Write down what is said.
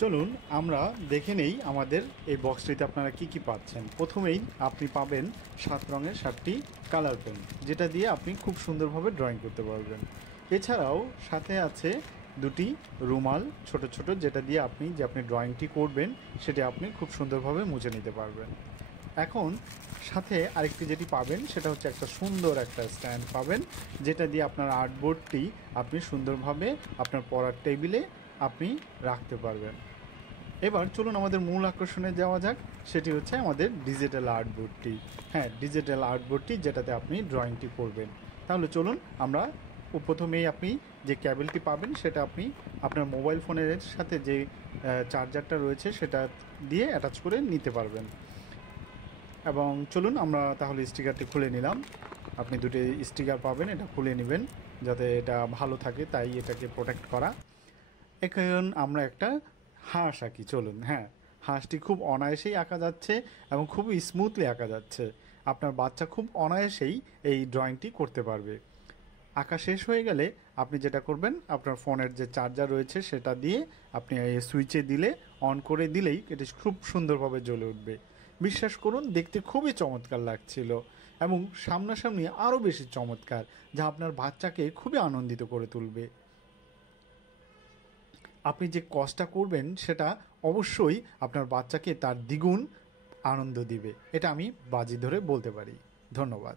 চলুন আমরা দেখে নেই আমাদের এই বক্সটিতে আপনারা কি কি পাচ্ছেন। প্রথমেই আপনি পাবেন 7 রঙের 7টি কালার পেন, যেটা দিয়ে আপনি খুব সুন্দরভাবে ড্রয়িং করতে পারবেন। এছাড়াও সাথে আছে দুটি রুমাল ছোট ছোট, যেটা দিয়ে আপনি ড্রয়িংটি করবেন সেটি আপনি খুব সুন্দরভাবে মুছে নিতে পারবেন। এখন সাথে আরেকটি যেটি পাবেন সেটা হচ্ছে একটা সুন্দর একটা স্ট্যান্ড পাবেন, যেটা দিয়ে আপনার আর্টবোর্ডটি আপনি সুন্দরভাবে আপনার পড়ার টেবিলে আপনি রাখতে পারবেন। এবার চলুন আমাদের মূল আকর্ষণে যাওয়া যাক, সেটি হচ্ছে আমাদের ডিজিটাল আর্টবোর্ডটি। হ্যাঁ, ডিজিটাল আর্টবোর্ডটি যেটাতে আপনি ড্রয়িংটি করবেন। তাহলে চলুন আমরা প্রথমেই আপনি যে ক্যাবেলটি পাবেন সেটা আপনি আপনার মোবাইল ফোনের সাথে যে চার্জারটা রয়েছে সেটা দিয়ে অ্যাটাচ করে নিতে পারবেন। এবং চলুন আমরা তাহলে স্টিকারটি খুলে নিলাম। আপনি দুটি স্টিকার পাবেন, এটা খুলে নেবেন যাতে এটা ভালো থাকে, তাই এটাকে প্রোটেক্ট করা। এখন আমরা একটা হাঁস আঁকি, চলুন। হ্যাঁ, হাঁসটি খুব অনায়াসেই আঁকা যাচ্ছে এবং খুব স্মুথলি আঁকা যাচ্ছে। আপনার বাচ্চা খুব অনায়াসেই এই ড্রয়িংটি করতে পারবে। আঁকা শেষ হয়ে গেলে আপনি যেটা করবেন, আপনার ফোনের যে চার্জার রয়েছে সেটা দিয়ে আপনি এই সুইচে দিলে, অন করে দিলেই এটি খুব সুন্দরভাবে জ্বলে উঠবে। বিশ্বাস করুন, দেখতে খুবই চমৎকার লাগছিল এবং সামনাসামনি আরও বেশি চমৎকার, যা আপনার বাচ্চাকে খুবই আনন্দিত করে তুলবে। আপনি যে কাজটা করবেন সেটা অবশ্যই আপনার বাচ্চাকে তার দ্বিগুণ আনন্দ দিবে, এটা আমি বাজি ধরে বলতে পারি। ধন্যবাদ।